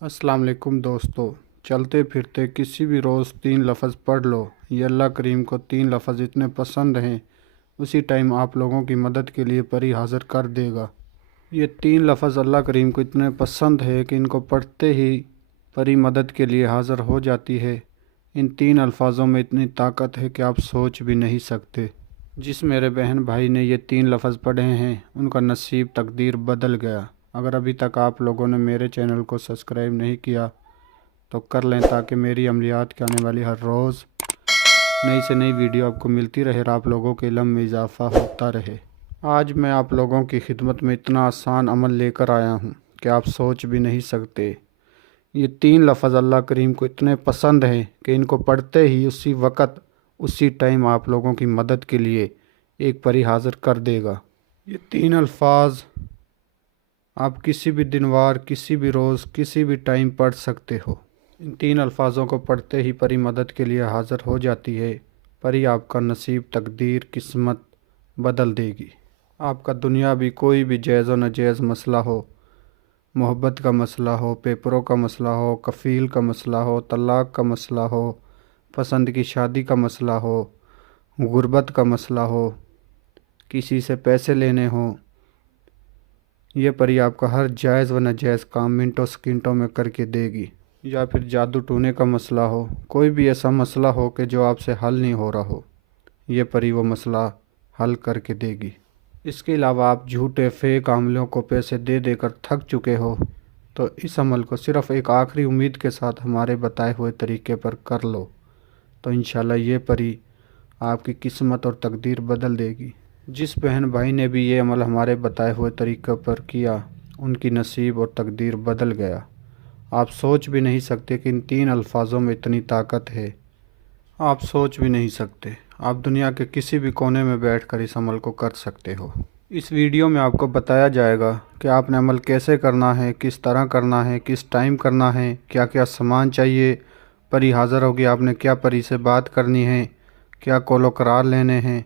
अस्सलाम वालेकुम दोस्तों। चलते फिरते किसी भी रोज़ 3 लफ्ज़ पढ़ लो। ये अल्लाह करीम को 3 लफ्ज़ इतने पसंद हैं, उसी टाइम आप लोगों की मदद के लिए परी हाज़िर कर देगा। ये 3 लफ्ज़ अल्लाह करीम को इतने पसंद है कि इनको पढ़ते ही परी मदद के लिए हाज़िर हो जाती है। इन 3 अल्फाज़ों में इतनी ताकत है कि आप सोच भी नहीं सकते। जिस मेरे बहन भाई ने ये 3 लफ्ज़ पढ़े हैं उनका नसीब तकदीर बदल गया। अगर अभी तक आप लोगों ने मेरे चैनल को सब्सक्राइब नहीं किया तो कर लें, ताकि मेरी अमलियात के आने वाली हर रोज़ नई से नई वीडियो आपको मिलती रहे और आप लोगों के इल्म में इजाफ़ा होता रहे। आज मैं आप लोगों की खिदमत में इतना आसान अमल लेकर आया हूँ कि आप सोच भी नहीं सकते। ये 3 लफ्ज़ अल्लाह करीम को इतने पसंद हैं कि इनको पढ़ते ही उसी वक़्त उसी टाइम आप लोगों की मदद के लिए एक परी हाज़िर कर देगा। ये 3 अल्फाज आप किसी भी दिन वार, किसी भी रोज़, किसी भी टाइम पढ़ सकते हो। इन 3 अल्फाजों को पढ़ते ही परी मदद के लिए हाज़िर हो जाती है। परी आपका नसीब, तकदीर, किस्मत बदल देगी। आपका दुनिया भी कोई भी जायज़ व नाजायज़ मसला हो, मोहब्बत का मसला हो, पेपरों का मसला हो, कफ़ील का मसला हो, तलाक़ का मसला हो, पसंद की शादी का मसला हो, गुर्बत का मसला हो, किसी से पैसे लेने हों, ये परी आपका हर जायज़ व नाजायज़ काम मिनटों सेकंडों में करके देगी। या फिर जादू टूने का मसला हो, कोई भी ऐसा मसला हो कि जो आपसे हल नहीं हो रहा हो, ये परी वो मसला हल करके देगी। इसके अलावा आप झूठे फेक आमलों को पैसे दे देकर थक चुके हो तो इस अमल को सिर्फ़ एक आखिरी उम्मीद के साथ हमारे बताए हुए तरीके पर कर लो, तो इंशाल्लाह ये परी आपकी किस्मत और तकदीर बदल देगी। जिस बहन भाई ने भी ये अमल हमारे बताए हुए तरीक़े पर किया, उनकी नसीब और तकदीर बदल गया। आप सोच भी नहीं सकते कि इन 3 अल्फाजों में इतनी ताकत है। आप सोच भी नहीं सकते। आप दुनिया के किसी भी कोने में बैठकर इस अमल को कर सकते हो। इस वीडियो में आपको बताया जाएगा कि आपने अमल कैसे करना है, किस तरह करना है, किस टाइम करना है, क्या क्या सामान चाहिए, परी हाज़िर होगी, आपने क्या परी से बात करनी है, क्या कॉलो करार लेने हैं।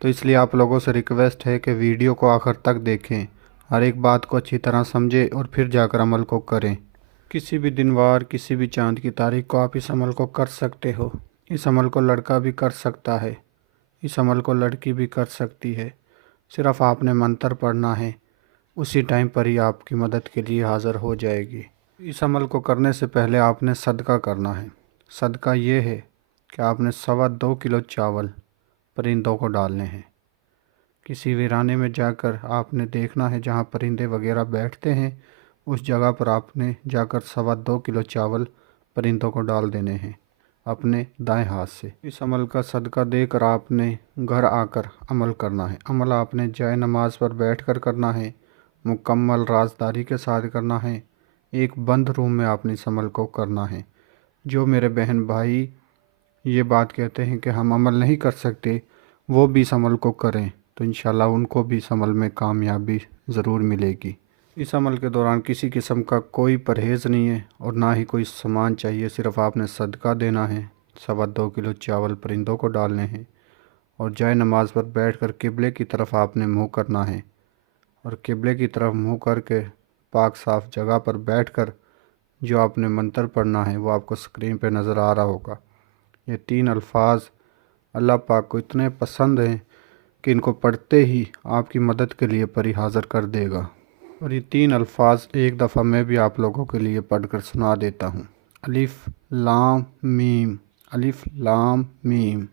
तो इसलिए आप लोगों से रिक्वेस्ट है कि वीडियो को आखिर तक देखें, हर एक बात को अच्छी तरह समझें और फिर जाकर अमल को करें। किसी भी दिन वार, किसी भी चाँद की तारीख को आप इस अमल को कर सकते हो। इस अमल को लड़का भी कर सकता है, इस अमल को लड़की भी कर सकती है। सिर्फ़ आपने मंत्र पढ़ना है, उसी टाइम पर ही आपकी मदद के लिए हाज़िर हो जाएगी। इस अमल को करने से पहले आपने सदका करना है। सदका ये है कि आपने 2.25 किलो चावल परिंदों को डालने हैं। किसी वीराने में जाकर आपने देखना है जहाँ परिंदे वगैरह बैठते हैं, उस जगह पर आपने जाकर 2.25 किलो चावल परिंदों को डाल देने हैं अपने दाएं हाथ से। इस अमल का सदका देकर आपने घर आकर अमल करना है। अमल आपने जाए नमाज पर बैठकर करना है, मुकम्मल राजदारी के साथ करना है। एक बंद रूम में आपने इस अमल को करना है। जो मेरे बहन भाई ये बात कहते हैं कि हम अमल नहीं कर सकते, वो भी इस अमल को करें तो इंशाल्लाह उनको भी इस अमल में कामयाबी ज़रूर मिलेगी। इस अमल के दौरान किसी किस्म का कोई परहेज़ नहीं है और ना ही कोई सामान चाहिए। सिर्फ़ आपने सदका देना है, 2.25 किलो चावल परिंदों को डालने हैं और जाए नमाज पर बैठकर किबले की तरफ आपने मुँह करना है और किबले की तरफ मुँह करके पाक साफ़ जगह पर बैठकर जो आपने मंत्र पढ़ना है वो आपको स्क्रीन पर नज़र आ रहा होगा। ये 3 अल्फाज अल्लाह पाक को इतने पसंद हैं कि इनको पढ़ते ही आपकी मदद के लिए परी हाज़िर कर देगा। और ये 3 अल्फाज एक दफ़ा मैं भी आप लोगों के लिए पढ़कर सुना देता हूँ। अलिफ़ लाम मीम, अलिफ़ लाम मीम।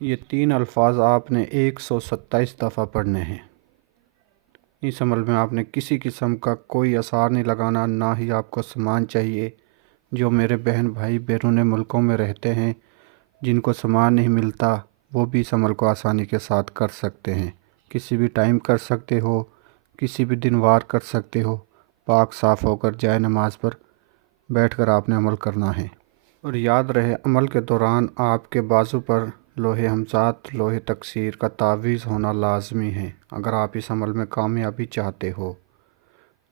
ये 3 अल्फाज आपने 127 दफ़ा पढ़ने हैं। इस अमल में आपने किसी किस्म का कोई असर नहीं लगाना, ना ही आपको सामान चाहिए। जो मेरे बहन भाई बैरून मुल्कों में रहते हैं, जिनको सामान नहीं मिलता, वो भी इस अमल को आसानी के साथ कर सकते हैं। किसी भी टाइम कर सकते हो, किसी भी दिन वार कर सकते हो। पाक साफ़ होकर जाए नमाज पर बैठकर आपने अमल करना है। और याद रहे, अमल के दौरान आपके बाजू पर लोहे हमजात, लोहे तकसीर का तावीज़ होना लाजमी है अगर आप इस अमल में कामयाबी चाहते हो।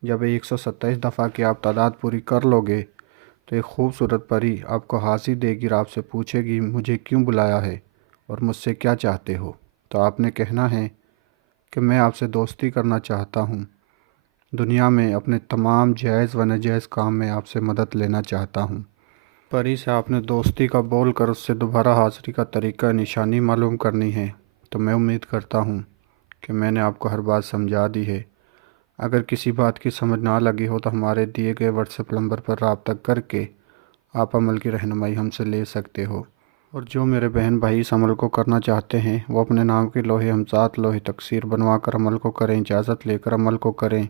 जब 127 दफ़ा की आप तादाद पूरी कर लोगे तो एक ख़ूबसूरत परी आपको हाज़िर देगी और आपसे पूछेगी मुझे क्यों बुलाया है और मुझसे क्या चाहते हो। तो आपने कहना है कि मैं आपसे दोस्ती करना चाहता हूँ دنیا میں اپنے تمام جائز و ناجائز کام میں آپ سے مدد لینا چاہتا ہوں۔ پری سے آپ نے دوستی کا بول کر اس سے دوبارہ حاضری کا طریقہ نشانی معلوم کرنی ہے، تو میں امید کرتا ہوں کہ میں نے آپ کو ہر بات سمجھا دی ہے۔ اگر کسی بات کی سمجھ نہ لگی ہو تو ہمارے دیے گئے واٹس ایپ نمبر پر رابطہ کر کے آپ عمل کی رہنمائی ہم سے لے سکتے ہو۔ اور جو میرے بہن بھائی اس عمل کو کرنا چاہتے ہیں وہ اپنے نام کے لوہے ہمزاد لوہے تکثیر بنوا کر عمل کو کریں، اجازت لے کر عمل کو کریں۔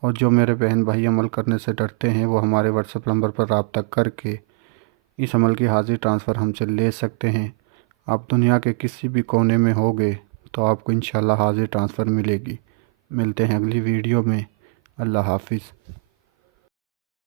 اور جو میرے بہن بھائی عمل کرنے سے ڈرتے ہیں وہ ہمارے واٹس ایپ نمبر پر رابطہ کر کے اس عمل کی حاضری ٹرانسفر ہم سے لے سکتے ہیں۔ آپ دنیا کے کسی بھی کونے میں ہوگے تو آپ کو انشاءاللہ حاضری ٹرانسفر ملے گی۔ ملتے ہیں اگلی ویڈیو میں۔ اللہ حافظ۔